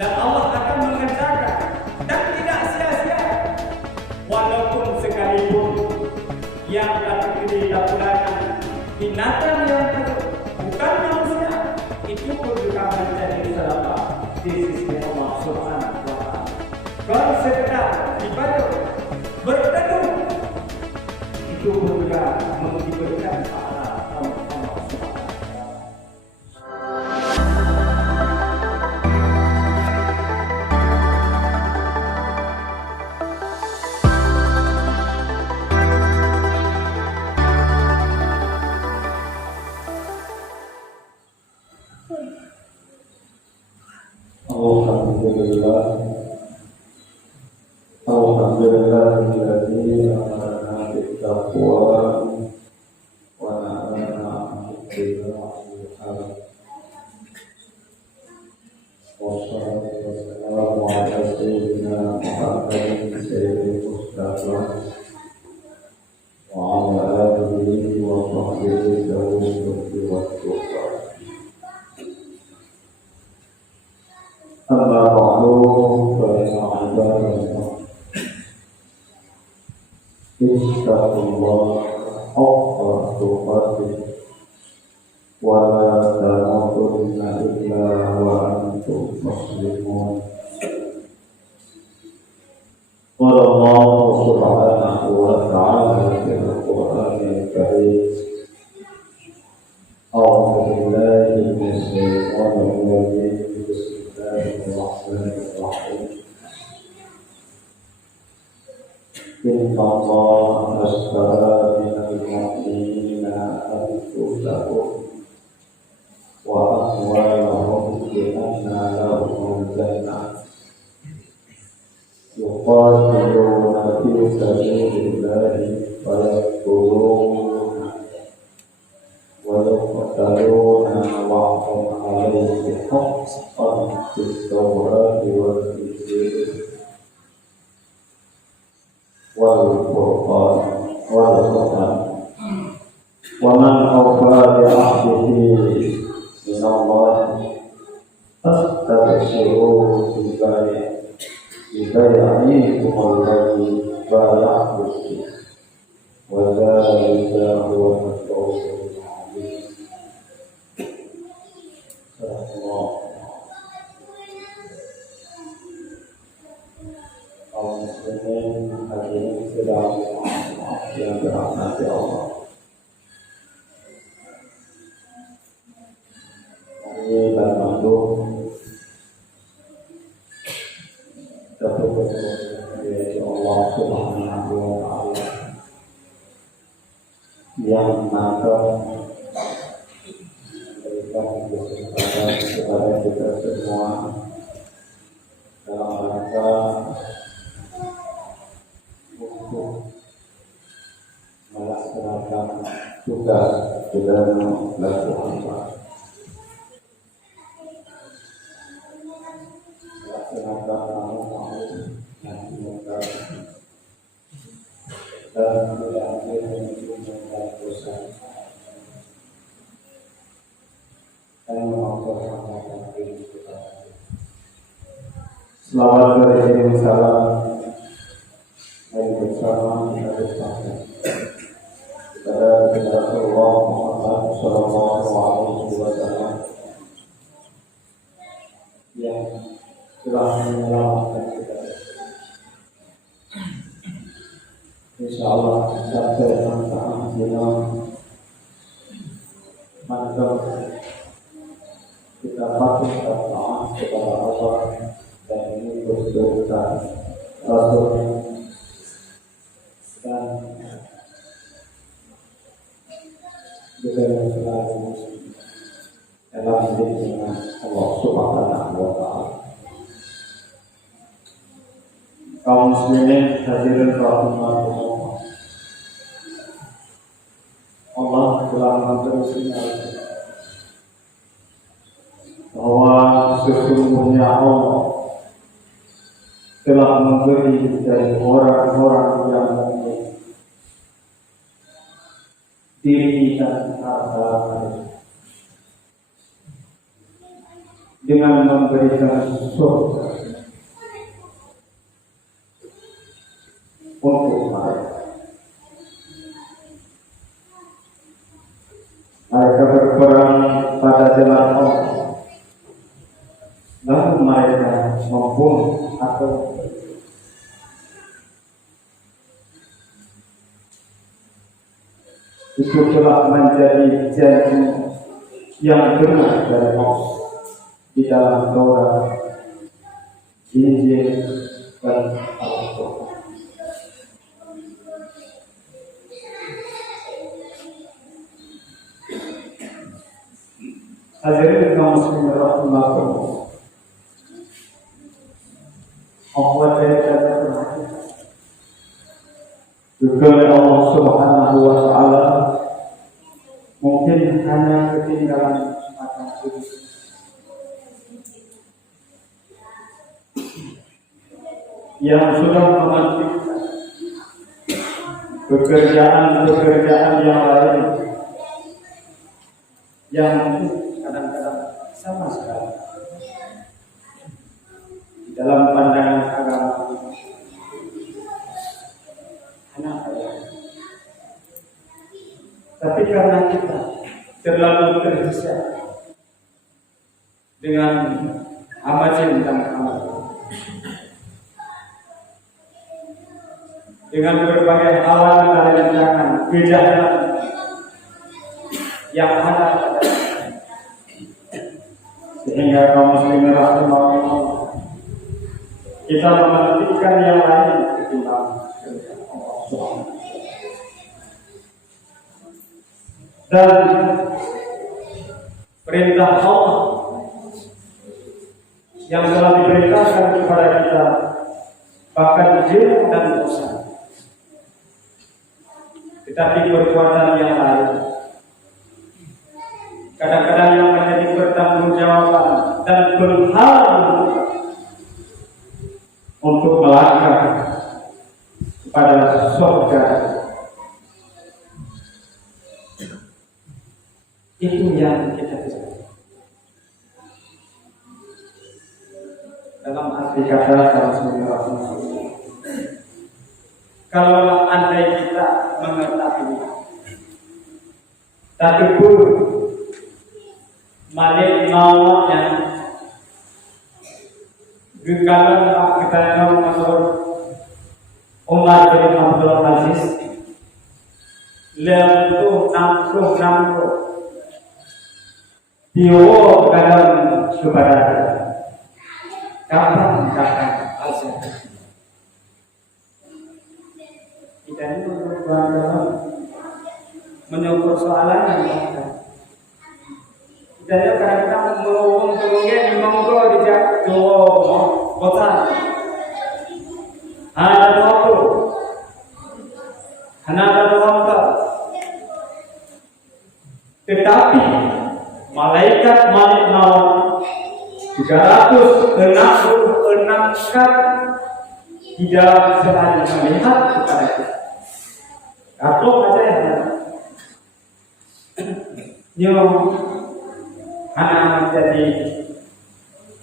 dan Allah akan mengerjakan dan tidak sia-sia. Walaupun sekalipun yang dilakukan binatang yang bukan manusia, itu pun juga menjadi salah di sisi Allah Subhanahu wa Ta'ala. Kalau sekedar ibadah berteduh, itu pun juga diberikan pahala Allah Subhanahu wa Ta'ala. Alhamdulillahilladzi amarna bittaqwa wa nahana 'anil ma'siyah. Wassalatu wassalamu ala sayyidina Muhammadin sayyidil mustafa wa ala alihi wa sahbihi wa tuqa. Amma ba'du fa inna 'ibadallah ittaqullah haqqa tuqatih wa la tamutunna illa wa antum muslimun. Qala Allah subhanahu wa ta'ala fil Qur'anil Karim, a'udzu billahi minasy syaithanir rajim. Bismillahirrahmanirrahim. Inna Allah ashtara minal mu'minina anfusahum wa amwalahum bi anna lahumul jannah yuqatiluna fi sabilillahi fayaqtuluna wa yuqtaluna wa'hum alayhi haqqan fit tawrati wal injil wal Qur'an wal Qur'an wa man awfa bi ahdihi min Allah fastabshiru bi bay'ikum alladhi bay'atum bihi wa dzalika huwa al-fawzul 'azim. Kaum muslimin hadirin sedang yang dirahmati Allah. Hari dan Bandung dapat bertemu dengan Allah Subhanahu wa Ta'ala yang maka memberikan kesempatan kepada kita semua dalam rangka untuk melaksanakan tugas di dalam melaksanakan amal-amal nahi munkar dan tidak menunjukkan dosa dan memperhatikan diri kita. Selamat beriring salam dari bersama kita bersama kepada Rasulullah Muhammad Sallallahu Alaihi Wasallam yang telah menyelamatkan kita. Insyaallah sampai manfaat dengan mantap kita patuh dan taat kepada Allah dan ini berdoa Rasulnya dan juga selalu dalam dengan Allah Subhanahu wa Ta'ala. Kaum muslimin hadirin rahimakumullah, Allah telah memberitahu bahwa sesungguhnya Allah telah memberi dari orang-orang yang mukmin diri dan harta mereka. dengan memberikan surga untuk mereka. Mereka berperang pada jalan Allah, lalu mereka membunuh atau itu telah menjadi janji yang benar dari Allah di dalam Taurat, Injil, dan Al-Quran. Hadirin kaum muslimin rahimakumullah. Allah Ta'ala juga Allah Subhanahu wa Ta'ala mungkin hanya ketinggalan semacam itu. Yang sudah memanfaatkan pekerjaan-pekerjaan yang lain yang kadang-kadang sama sekali di dalam pandangan agama anak ayah. Tapi karena kita terlalu tergesa dengan amal tentang amal, dengan berbagai hawa dan rancangan kejahatan yang ada pada sehingga kaum muslimin rahimahullah kita mementingkan yang lain ketimbang Allah Subhanahu. Dan perintah Allah yang telah diperintahkan kepada kita bahkan jauh dan dosa, tetapi perbuatan yang lain kadang-kadang yang menjadi pertanggungjawaban dan berhalang untuk melangkah kepada surga, itu yang kita bisa. Dalam arti kata kalau andai kita mengetahui, tapi pun malik maunya genggaman Pak kita menurut Umar bin Abdul Aziz lentuh nangkuh Tio dalam kepada kapan asal kita ini beragama menyukur soalan yang kita kadang-kadang mengumumkan di monggo di jatuh bosan ada waktu ada waktu, tetapi malaikat Malik Maut 366 kali di dalam sehari melihat kepada kita. Kalau aja ya, nyom anak menjadi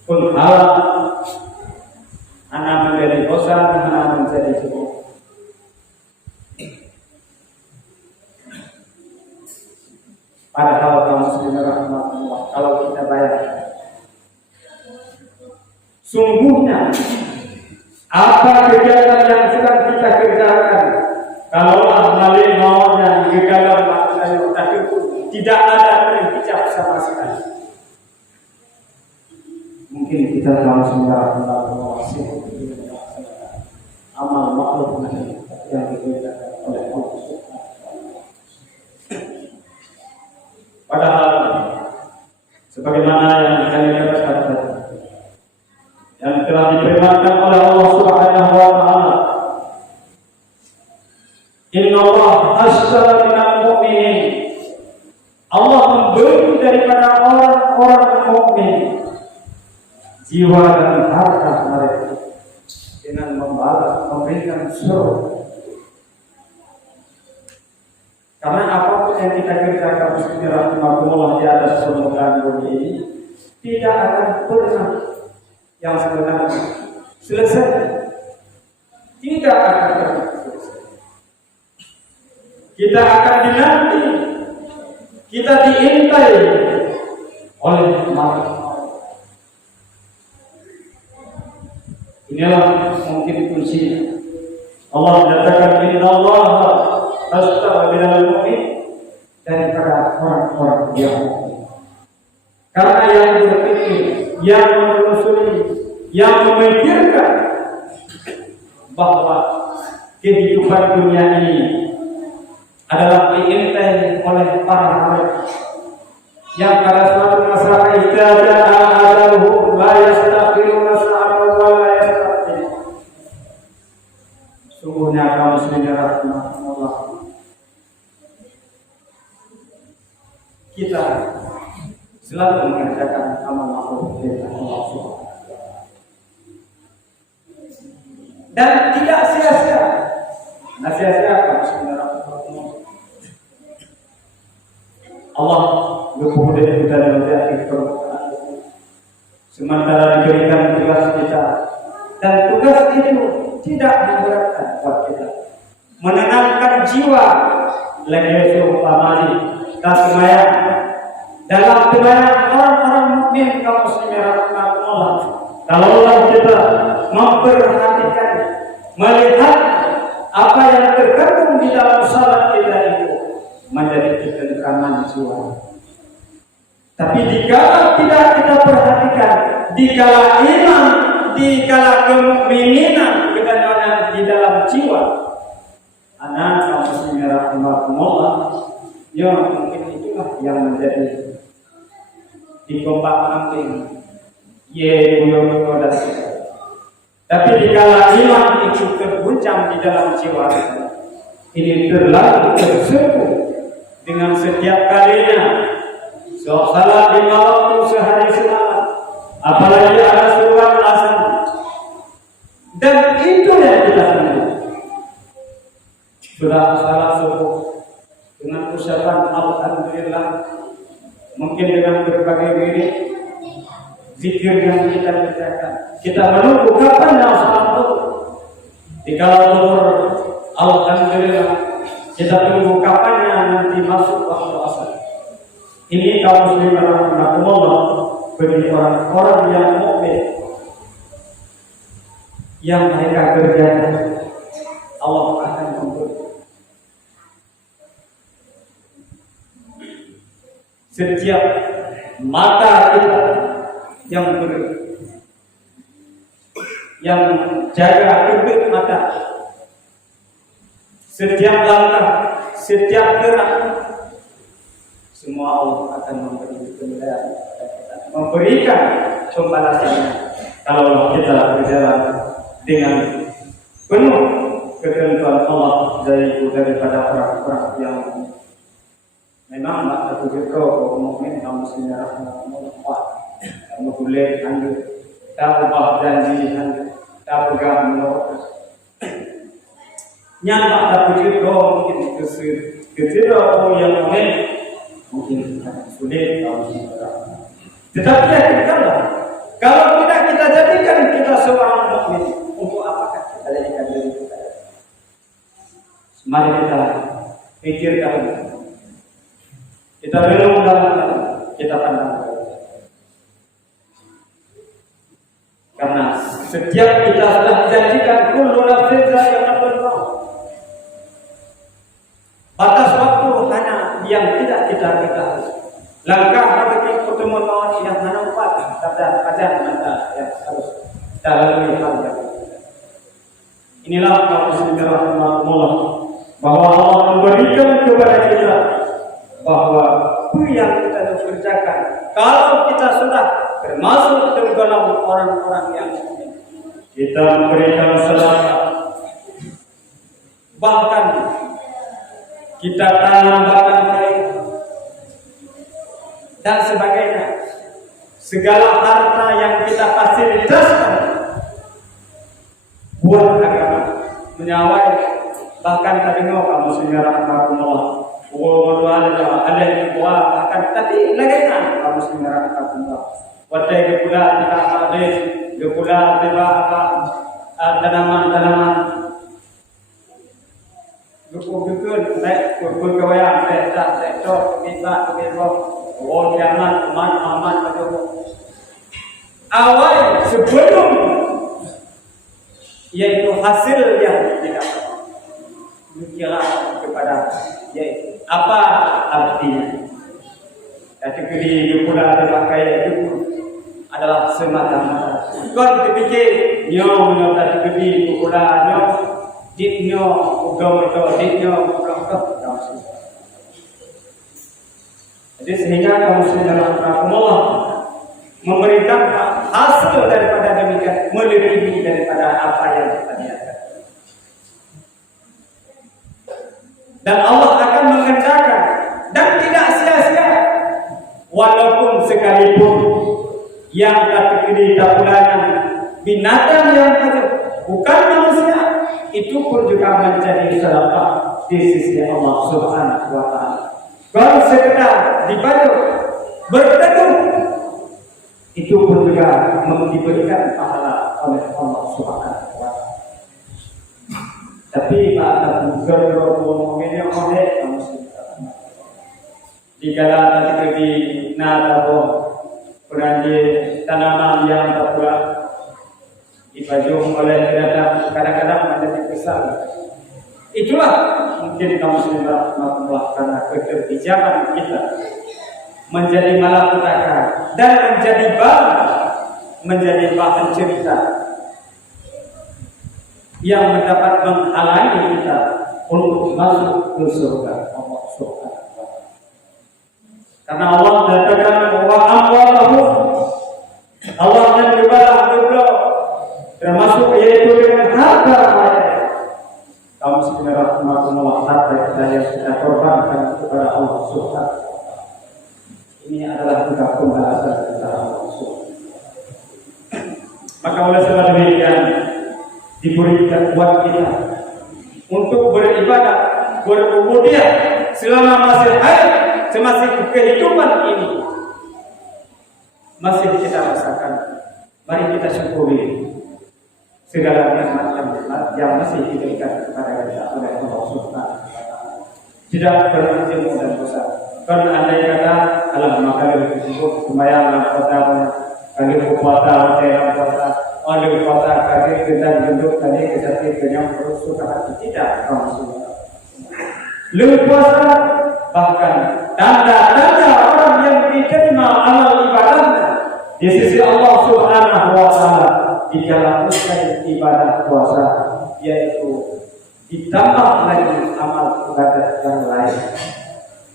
penghalang, anak menjadi bosan, anak menjadi sibuk. Padahal kaum muslimin rahimahullah, kalau kita bayangkan sungguhnya apa kegiatan yang sedang kita kerjakan, kalaulah melalui maunya di dalam manusia tapi tidak ada berbicara sama sekali, mungkin kita langsung melakukan amal makhluk yang dikerjakan oleh Allah. Padahal sebagaimana yang kami katakan yang telah diperingatkan oleh Allah Subhanahu wa Ta'ala, Inna Allah ashtara minal mu'minin, Allah memberi daripada orang-orang mukmin jiwa dan harta mereka dengan membalas, memberikan surga. Karena apapun yang kita kerjakan muslimin rahimahumullah di atas permukaan bumi ini tidak akan pernah yang sebenarnya selesai. Tidak akan pernah selesai. Kita akan dinanti, kita diintai oleh maut. Inilah mungkin kuncinya. Allah menyatakan inna Allah astagfara minal mu'min daripada orang-orang yang mukmin. Karena yang berpikir, yang menelusuri, yang memikirkan bahwa kehidupan dunia ini adalah diintai oleh para malaikat yang pada suatu masa istiadat al-adaluhu la yastaqiluna sa'atan wa la yastaqil. Sungguhnya kaum muslimin rahimahumullah, kita selalu mengerjakan amal makhluk dari Allah Subhanahu wa Ta'ala dan tidak sia-sia. Nah, sia-sia kaum muslimin rahimahumullah. Allah lupa dari kita dalam hati perbuatan. Sementara diberikan tugas kita, dan tugas itu tidak memberatkan buat kita, menenangkan jiwa. Lagi seumpamanya kasih dalam kebanyakan orang-orang mukmin kaum muslimin rahimahumullah. Kalaulah kita memperhatikan, melihat apa yang terkandung di dalam salat kita itu, menjadi ketentraman jiwa. Tapi jika tidak kita perhatikan, dikala iman, dikala kemukminan ketenangan di dalam jiwa, anak kaum muslimin rahimahumullah, ya mungkin itulah yang menjadi dikompak-kompakkan dan tapi dikala iman itu terguncang di dalam jiwa, ini terlalu tersepuh dengan setiap kalinya salat di malam sehari semalam, apalagi ada surat azan, dan itu yang kita tunggu. Sudah salat subuh dengan ucapan alhamdulillah, mungkin dengan berbagai wirid zikir yang kita kerjakan. Kita menunggu kapan yang salat zuhur. Dikala zuhur alhamdulillah, kita tunggu kapannya nanti masuk waktu asar. Ini kaum muslimin rahimahumullah, bagi orang-orang yang mukmin, yang mereka kerja, Allah akan memberi. Setiap mata kita yang jaga kedua mata, setiap langkah, setiap gerak, semua Allah akan memberikan pembalasannya kalau kita berjalan dengan penuh ketentuan Allah daripada orang-orang yang memang tak terjangkau mukmin kaum muslimin rahimahumullah. Kamu boleh anda tak ubah janji anda, tak pegang menurut nyampak tak terjangkau mungkin kesira yang mungkin sulit kalau kita. Tetapi yakinkanlah, kalau tidak kita jadikan kita seorang mukmin, untuk apakah kita jadikan diri kita? Mari kita pikirkan, kita renung dalam, kita pandang. Karena setiap kita sudah dijanjikan kullu nafsin dha'iqatul maut. Batas waktu hanya yang tidak kita ketahui. Langkah bagi pertemuan maut yang hanya 4 kajian mata yang harus kita lalui hal yang inilah kaum muslimin rahimahumullah, bahwa Allah memberikan kepada kita bahwa apa yang kita kerjakan, kalau kita sudah termasuk dalam orang-orang yang kita memberikan sedekah, bahkan kita tanam batang kayu dan sebagainya, segala harta yang kita fasilitaskan buat agama, menyawai, bahkan tadi kaum muslimin rahimahumullah, ada yang buat akan tadi lagi kan kamu sebenarnya apa wadai gula tidak ada gula tiba tanaman gukun naik gukun kawayang tak tiba jangan aman awal sebelum yaitu hasil yang didapat dikira kepada yaitu apa artinya kategori gula dipakai itu adalah semata-mata kon dipikir nyo kategori gula nyo ditnyo ugam itu ditnyo ugam itu jadi sehingga kaum muslimin rahimakumullah memerintahkan hasil daripada demikian melebihi daripada apa yang kita niatkan. Dan Allah akan mengerjakan dan tidak sia-sia walaupun sekalipun yang kategori tabulangan binatang yang bukan manusia itu pun juga menjadi sedekah di sisi Allah Subhanahu wa taala. Kalau sekedar dibantu berteduh itu pun juga diberikan pahala oleh Allah Subhanahu wa taala. Tapi pada bukan ngomongnya oleh di kala kategori nado berani tanaman yang terbuat dipajung oleh kadang-kadang menjadi besar. Itulah mungkin kaum muslimin karena keterbijakan kita menjadi malapetaka dan menjadi bahan cerita yang mendapat menghalangi kita untuk masuk ke surga Allah Subhanahu wa taala. Karena Allah mengatakan wa amwalahu Allah yang berbalah termasuk yaitu dengan harta kaum sebenarnya maklumlah harta yang kita korbankan kepada Allah Subhanahu wa taala. Ini adalah juga pembalasan kepada Allah Subhanahu. Maka oleh sebab demikian diberikan buat kita untuk beribadah, berubudiyah selama masih hayat, semasih kehidupan ini masih kita rasakan. Mari kita syukuri segala nikmat yang masih diberikan kepada kita oleh Allah Subhanahu wa taala. Tidak berujung dan dosa. Karena andai kata alam maka disebut lumayan kota kali kota ada kota kali kita bentuk tadi kesati dengan suka hati tidak langsung. Lebih puasa bahkan tanda-tanda orang yang diterima amal ibadahnya di sisi Allah Subhanahu wa taala di dalam ibadah puasa yaitu ditambah lagi amal ibadah yang lain.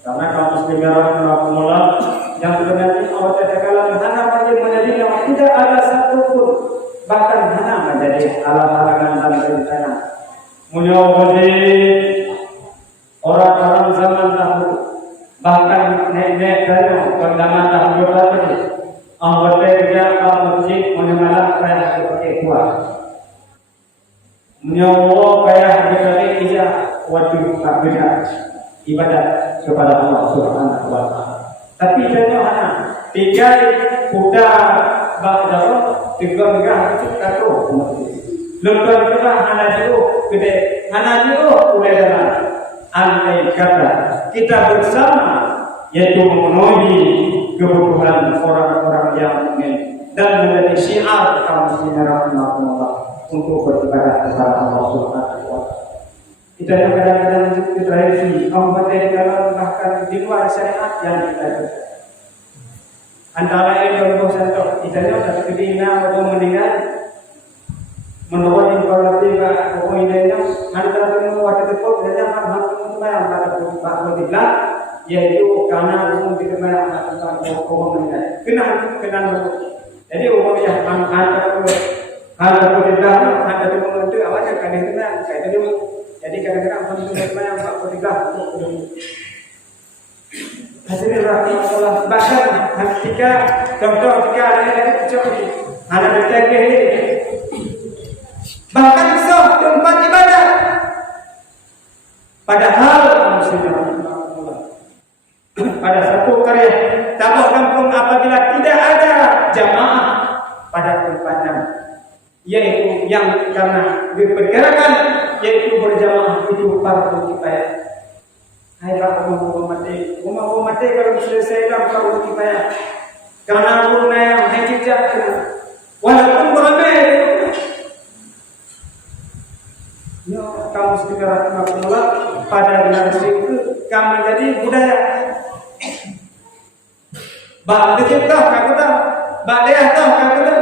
Karena kaum muslimin rahimakumullah yang sebenarnya Allah katakan hana menjadi yang tidak ada satupun bahkan hana menjadi alam-alangan dan bencana menyobodi orang-orang zaman dahulu bahkan nenek dan zaman dahulu tadi anggota kerja masjid menyamalah kaya sebagai kuat menyowo kaya sebagai ijah wajib berbeda ibadat kepada Allah Subhanahu wa taala. Tapi hanya tiga kuda bahasa tiga itu kata lembar kita hanya itu gede hanya itu udah dalam andai kata kita bersama yaitu memenuhi kebutuhan orang-orang yang mungkin dan menjadi syiar kaum muslimin rahimakumullah untuk beribadah kepada Allah Subhanahu wa taala. Kita kadang-kadang tradisi kaum dalam bahkan di luar syariat yang kita itu. Antara yang contoh kita sudah kedina atau meninggal menurut informasi bahwa ini antara semua waktu itu saja maksudnya yang pada bahwa tidak yaitu karena umum dikenal tentang hukum meninggal. Kenal jadi umum yang ada tidak ada itu awalnya kan itu kayak itu. Jadi kadang-kadang penting yang Pak Kutiga hasilnya rahmatullah bahkan ketika dokter ketika ada yang kecuali ada detek bahkan tempat ibadah padahal muslimah yaitu yang karena diperkirakan yaitu berjamaah itu fardu kifayah. Hai Pak rumah mati kalau selesai dalam fardu kifayah. Karena guna yang hai jejak walaupun beramai. Ya, kaum muslimin rahimakumullah, pada generasi itu kami jadi budaya. Bak dikit kah kata, bak deh kah kata.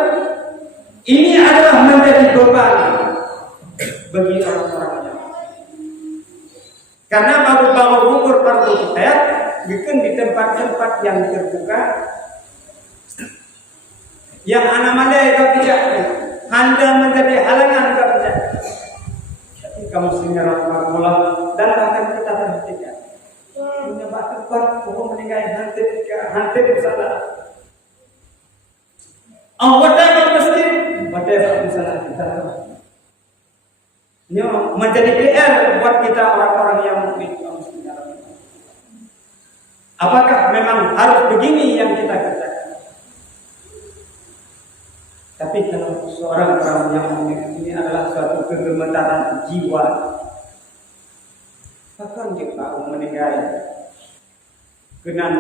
Ini adalah menjadi beban bagi orang-orangnya. Karena baru gugur fardu kifayah, bikin di tempat-tempat yang terbuka. Yang anomalia itu tidak, Anda menjadi halangan itu tidak. Tapi kamu muslimin rahimakumullah, dan bahkan kita perhatikan punya batu kuat hukum meninggal hantar bersalah. Awak dah mesti baca bersalah kita. Ini menjadi PR buat kita orang-orang yang mukmin. Apakah memang harus begini yang kita kerjakan? Tapi kalau seorang orang yang mukmin ini adalah suatu kegemetaran jiwa. Bahkan jika meninggal kenan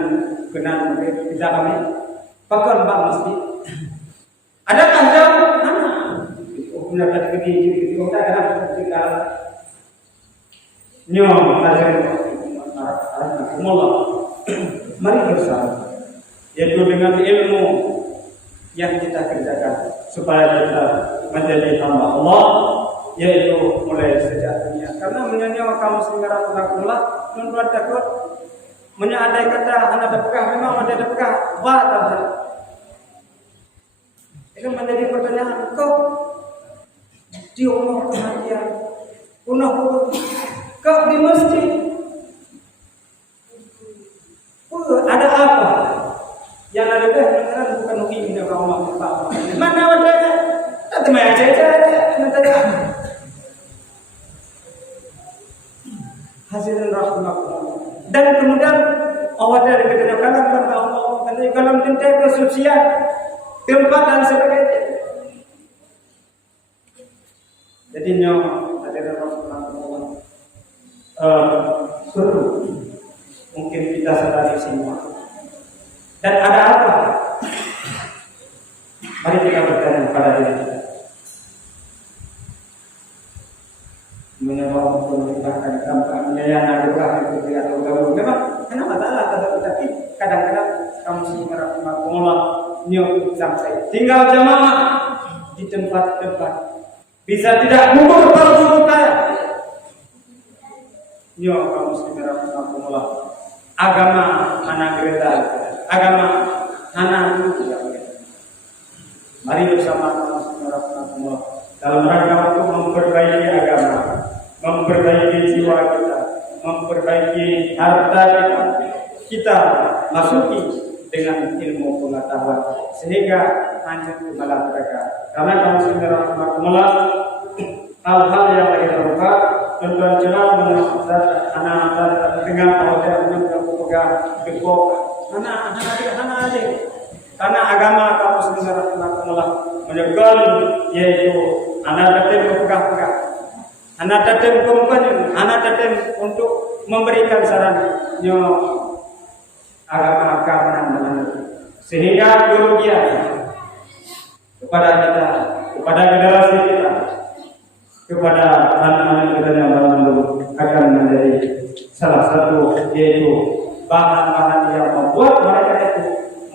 kita kami, bahkan bang mesti. Adakah jauh? Punya kata gede kita kadang kita nyom Allah. Mari bersama, yaitu dengan ilmu yang kita kerjakan supaya kita menjadi hamba Allah, yaitu mulai sejak dunia. Karena menyanyiwa kamu muslimin rahimakumullah, membuat takut, menyadai kata anak dapkah, memang ada dapkah, batal. Itu menjadi pertanyaan kau di umur kematian, punah kau di masjid, ada apa? Yang ada kan bukan mungkin tidak kau mahu apa? Mana ada? Tak teman aja, ada. Hasilnya rahmatullah. Dan kemudian awal dari kedengaran kata Allah, kalau tinta kesucian tempat dan sebagainya. Jadi nyawa ada rahmatullah. Seru. Mungkin kita sadari semua. Dan ada apa? Mari kita bertanya kepada diri kita. Menyewa untuk meningkatkan kampanye yang ada itu tidak tahu. Memang kenapa salah? Tapi kadang-kadang kamu sih merahmatullah nyok sampai tinggal jamaah di tempat-tempat bisa tidak gugur fardu kifayah. Nyok kamu sih merahmatullah. Agama anak gereja, agama anak itu tidak boleh. Mari bersama kamu sih merahmatullah dalam rangka untuk memperbaiki agama, memperbaiki jiwa kita, memperbaiki harta kita masuki dengan ilmu pengetahuan sehingga hancur kepala mereka. Karena kamu sendiri rahmatullah hal-hal yang lagi terbuka tuan jelas menurut anak-anak dengan hotel dengan pegang gebok anak aja. Karena agama kamu sendiri rahmatullah menyegal yaitu anak tetap pegang-pegang. Anak tetap komplain, anak tetap untuk memberikan saran agama sehingga kerugian kepada kita, kepada generasi kita, kepada anak-anak kita yang baru akan menjadi salah satu yaitu bahan-bahan yang membuat mereka itu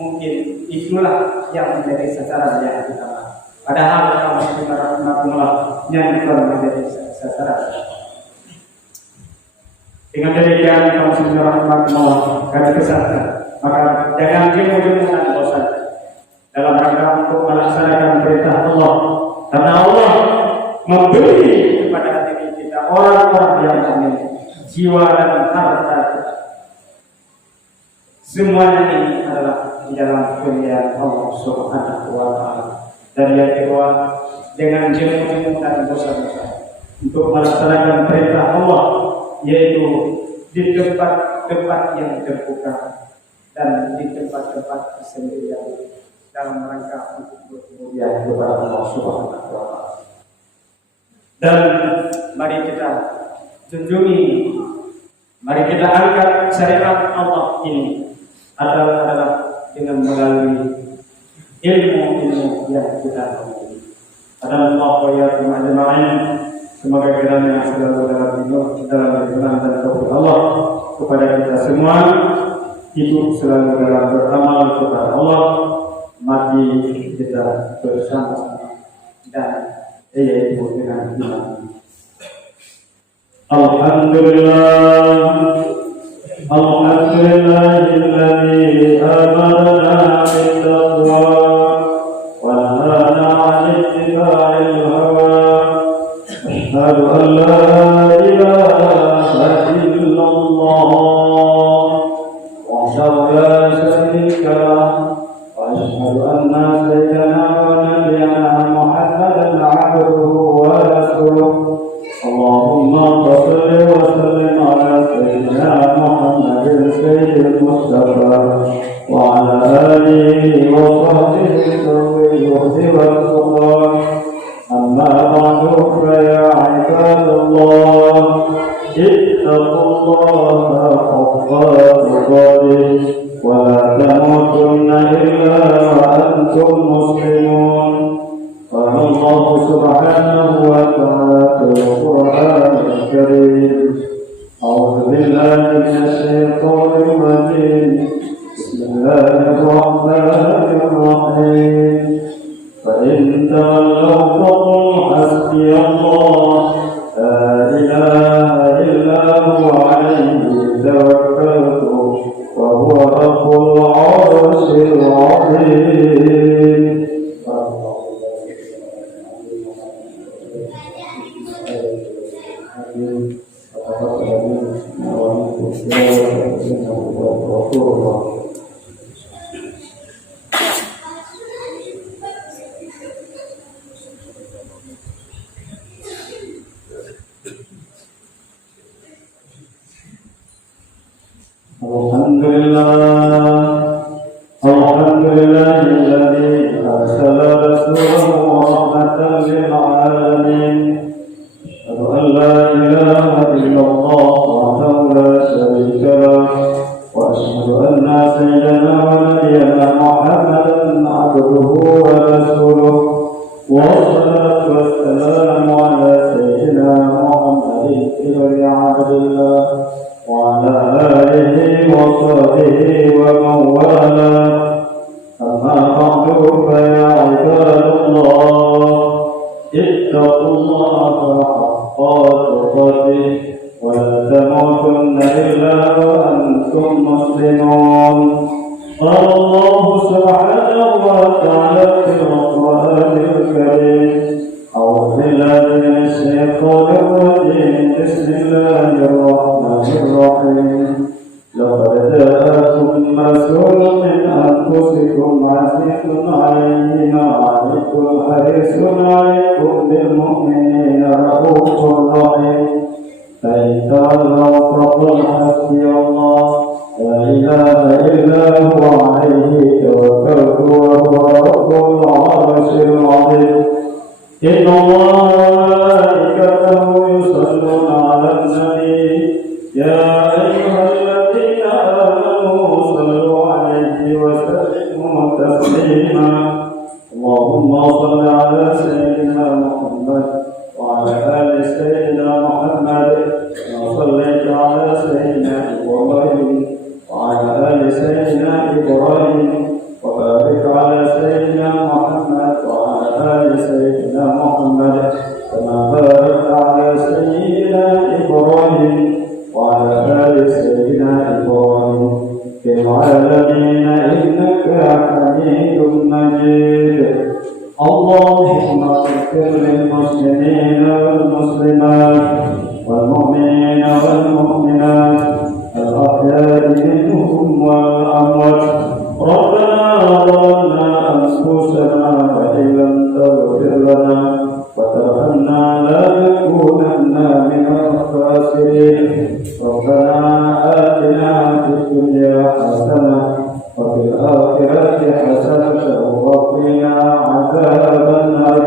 mungkin itulah yang menjadi sasaran yang utama. Padahal kamu rahmatullah yang bukan menjadi sasaran. Dengan demikian kamu rahmatullah kami kesatkan, maka jangan jemu-jemu dan bosan dalam rangka untuk melaksanakan perintah Allah. Karena Allah memberi kepada diri kita orang-orang yang amin, jiwa dan harta kita. Semuanya ini adalah di dalam pilihan Allah Subhanahu wa Ta'ala. Dan yang kedua, dengan jemu-jemu dan bosan-bosan untuk melaksanakan perintah Allah, yaitu di tempat-tempat yang terbuka dan di tempat-tempat sendirian. dalam rangka untuk berkemuliaan kepada Allah Subhanahu wa Ta'ala. Dan mari kita junjungi, mari kita angkat syariat Allah ini adalah dengan melalui ilmu yang kita miliki. Adalah Allah ya teman-teman, semoga kiranya selalu dalam lindungan dan taufik Allah kepada kita semua, hidup selalu dalam beramal kepada Allah, mati kita bersama-sama dan yaitu dengan iman. Alhamdulillahilladzi amarna bittaqwa wa nahana 'anil hawa. Asyhadu an la ilaha illallah wahdahu la syarika lahu wa asyhadu anna sayyidana wa nabiyyana Muhammadan 'abduhu wa rasuluhu. Allahumma shalli wa sallim ala sayyidina Muhammadin sayyidil mustafa wa ala alihi wa sahbihi wal qur'an. Amma ba'du fa ya ibadallah ittaqullaha haqqa tuqatih wa la tamutunna illa wa antum muslimun. Qala Allah subhanahu wa ta'ala fil Qur'anil Karim. A'udzu billahi minasy syaithanir rajim. Bismillahir rahmanir rahim. Fa in tawallaw faqul hasbiyallah la ilaha illa huwa 'alaihi tawakkaltu wa huwa rabbul 'arsyil 'azim. Alhamdulillahilladzi arsala rasulahu rahmatan lil alamin. Asyhadu an la ilaha illallah wahdahu la syarika lahu wa asyhadu anna sayyidana wa nabiyyana Muhammadan 'abduhu wa rasuluhu. Wassalatu wassalamu ala sayyidina Muhammadin ibni 'abdillah wa ala alihi wa sahbihi wa man walah. Amma ba'du fa ya ibadallah ittaqullaha haqqa tuqatih wa la tamutunna illa wa antum muslimun. Qala Allah subhanahu wa ta'ala fil Qur'anil Karim. A'udzu billahi minasy syaithanir rajim. Bismillahir rahmanir rahim. لقد جاءكم رسول من أنفسكم عزيز عليه ما عنتم حريص عليكم بالمؤمنين رؤوف رحيم. فإن تولوا فقل حسبي الله لا إله إلا هو عليه توكلت وهو رب العرش العظيم. إن الله وملائكته يصلون على النبي يا أيها الذين آمنوا صلوا عليه وسلموا تسليما. اللهم صل على سيدنا محمد وعلى آل سيدنا محمد كما صليت على سيدنا إبراهيم وعلى آل سيدنا إبراهيم وبارك على سيدنا محمد وعلى آل سيدنا محمد كما باركت على سيدنا إبراهيم وعلى آل سيدنا إبراهيم في العالمين إنك حميد مجيد. اللهم اغفر للمسلمين والمسلمات والمؤمنين والمؤمنات الأحياء منهم والأموات. ربنا ظلمنا أنفسنا وإن لم تغفر لنا وترحمنا لنكونن من الخاسرين. ربنا آتنا في الدنيا حسنة وفي الآخرة حسنة وقنا عذاب النار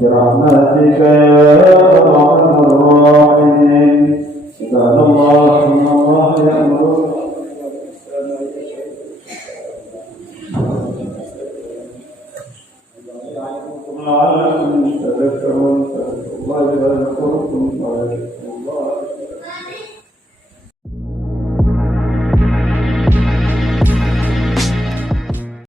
برحمتك يا أرحم الراحمين. عباد الله إن الله يأمر لعلكم تذكرون. فاتقوا الله إذا ذكرتم